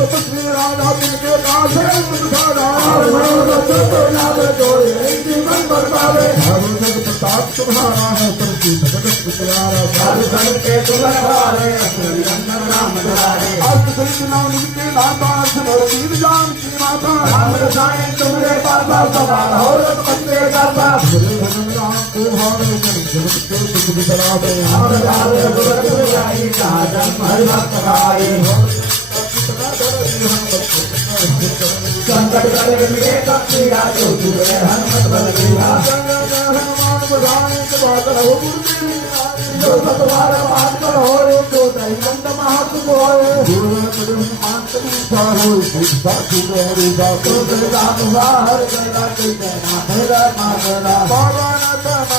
तपस्वी राजा जिनके काशे सारा प्रताप तुम्हारा है परंतु जगत तुम्हारा साधु संत के तुम रखवाले नाम के दाता वीर जान की माता राम रसायन तुम्हारे पापा सदा और बंदे दाता राम को हारे जगत के सुख बितरा दे और राधे भगत जाई साधन हरि भक्त भाई संकट करे मिटे कपीरा तो तुझे हनुमत बल गया हनुमान बधाई के बात रहो जो सतवार बात करो रे जो दही बंद महात होए गुरु गुरु मात मीठा हो सिद्धा तुरे रे बातो राम बाहर गया के ना मेरा मांगना पवन तन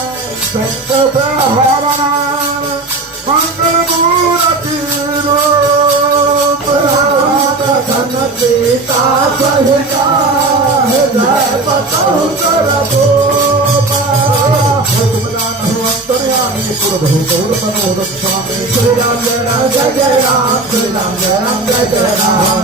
संकट हरना मंगल मूर्ति रो धन सीता सहिता है जय बताओ करबो श्री राम जय राम जय जय राम श्री राम जय राम जय जय राम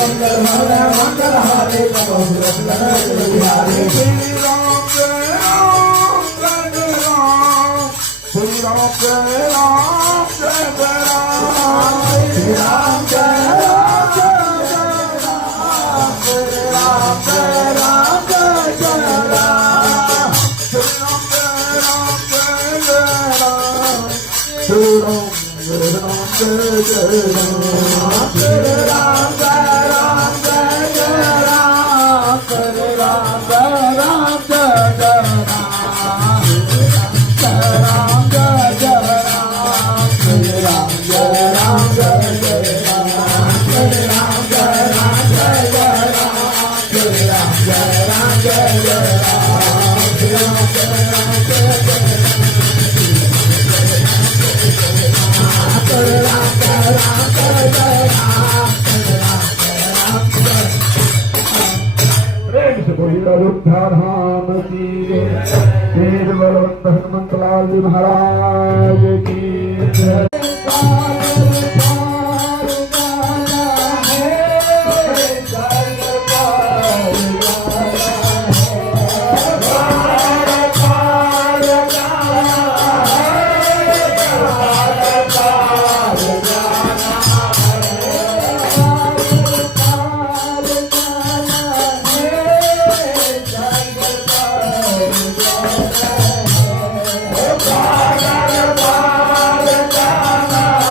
मंगल हरे मंगल हरे श्री राम जय राम जय राम श्री राम जय राम जय जय राम श्री राम जय राम जय राम श्री राम जय राम जय जय राम श्री राम जय राम जय जय राम श्री राम जय राम जय जय राम श्री राम जय राम जय जय राम श्री राम जय राम जय जय राम जय राम जय जय राम श्री राम जय राम जय जय राम श्री राम जय राम जय जय राम श्री राम जय राम जय जय राम श्री राम जय राम जय जय धाम की वेद बलवंत हनुमंत लाल जी महाराज की